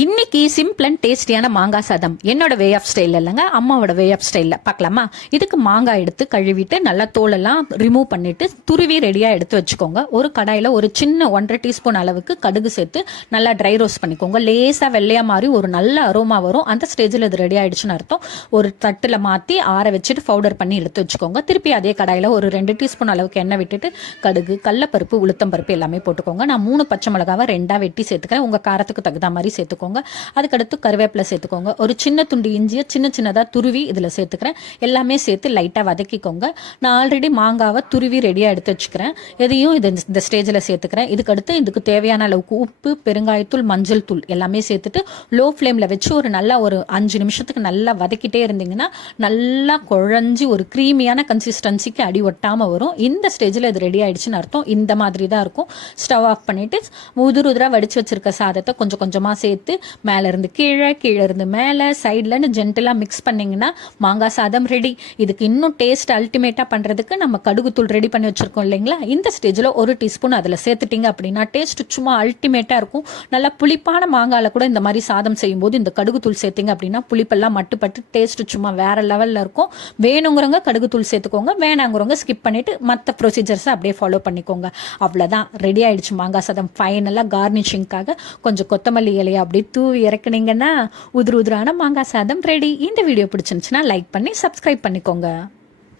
இன்னைக்கு simple and டேஸ்டியான மாங்காய் சாதம் என்னோட வே ஆஃப் ஸ்டைல் இல்லைங்க, அம்மாவோட வே ஆஃப் ஸ்டைலில் பார்க்கலாமா? இதுக்கு மாங்காய் எடுத்து கழுவிட்டு நல்லா தோலெல்லாம் ரிமூவ் பண்ணிட்டு துருவி ரெடியாக எடுத்து வச்சுக்கோங்க. ஒரு கடாயில் ஒரு சின்ன 1.5 டீஸ்பூன் அளவுக்கு கடுகு சேர்த்து நல்லா ட்ரை ரோஸ்ட் பண்ணிக்கோங்க. லேசாக வெள்ளையாக மாதிரி ஒரு நல்ல அரோமா வரும். அந்த ஸ்டேஜில் இது ரெடி ஆயிடுச்சுன்னு அர்த்தம். ஒரு தட்டில் மாற்றி ஆற வச்சுட்டு பவுடர் பண்ணி எடுத்து வச்சுக்கோங்க. திருப்பி அதே கடாயில் ஒரு 2 டீஸ்பூன் அளவுக்கு எண்ணெய் விட்டுட்டு கடுகு, கடலப்பருப்பு, உளுத்தம் பருப்பு எல்லாமே போட்டுக்கோங்க. நான் 3 பச்சை மிளகாவை 2ஆக வெட்டி சேர்த்துக்கிறேன். உங்கள் காரத்துக்கு தகுந்த மாதிரி சேர்த்துக்கோங்க. அதுக்கடுத்து கருவேப்பிலை சேர்த்துக்கோங்க. ஒரு சின்ன துண்டு இஞ்சியை சின்னதாக துருவி இதில் சேர்த்துக்கிறேன். எல்லாமே சேர்த்து லைட்டாக வதக்கிக்கோங்க. நான் ஆல்ரெடி மாங்காவை துருவி ரெடியாக எடுத்து வச்சுக்கிறேன். எதையும் இந்த ஸ்டேஜில் சேர்த்துக்கிறேன். இதுக்கு தேவையான அளவுக்கு உப்பு, பெருங்காயத்தூள், மஞ்சள் தூள் எல்லாமே சேர்த்துட்டு லோ ஃப்ளேமில் வச்சு ஒரு 5 நிமிஷத்துக்கு நல்லா வதக்கிட்டே இருந்தீங்கன்னா நல்லா குழஞ்சி ஒரு க்ரீமியான கன்சிஸ்டன்சிக்கு அடி ஒட்டாமல் வரும். இந்த ஸ்டேஜில் இது ரெடி ஆயிடுச்சுன்னு அர்த்தம். இந்த மாதிரி தான் இருக்கும். ஸ்டவ் ஆஃப் பண்ணிவிட்டு உதிராக வடித்து வச்சிருக்க சாதத்தை கொஞ்சம் கொஞ்சமாக சேர்த்து மேல இருந்து கீழே, கீழே இருந்து மேலே, சைட்லன்னு ஜென்டலா மிக்ஸ் பண்ணீங்கன்னா மாங்காய் சாதம் ரெடி. இதுக்கு இன்னும் டேஸ்ட் அல்டிமேட்டா பண்றதுக்கு நம்ம கடுகு தூள் ரெடி பண்ணி வச்சிருக்கோம் இல்லைங்களா? இந்த ஸ்டேஜில் 1 டீஸ்பூன் அதில் சேர்த்துட்டீங்க அப்படின்னா டேஸ்ட் சும்மா அல்டிமேட்டா இருக்கும். நல்லா புளிப்பான மாங்காயில கூட இந்த மாதிரி சாதம் செய்யும்போது இந்த கடுகு தூள் சேர்த்தீங்க அப்படின்னா புளிப்பெல்லாம் மட்டுப்பட்டு டேஸ்ட் சும்மா வேற லெவல்ல இருக்கும். வேணுங்கிறவங்க கடுகு தூள் சேர்த்துக்கோங்க, வேணாங்கிறவங்க ஸ்கிப் பண்ணிட்டு மற்ற ப்ரொசீஜர்ஸை அப்படியே ஃபாலோ பண்ணிக்கோங்க. அவ்வளோதான், ரெடி ஆயிடுச்சு மாங்காய் சாதம். ஃபைனலாக கார்னிஷிங்காக கொஞ்சம் கொத்தமல்லி இலையை அப்படியே தூவி இறக்குனீங்கன்னா உதிரான மாங்காய் சாதம் ரெடி. இந்த வீடியோ பிடிச்சிருந்துச்சுன்னா லைக் பண்ணி சப்ஸ்கிரைப் பண்ணிக்கோங்க.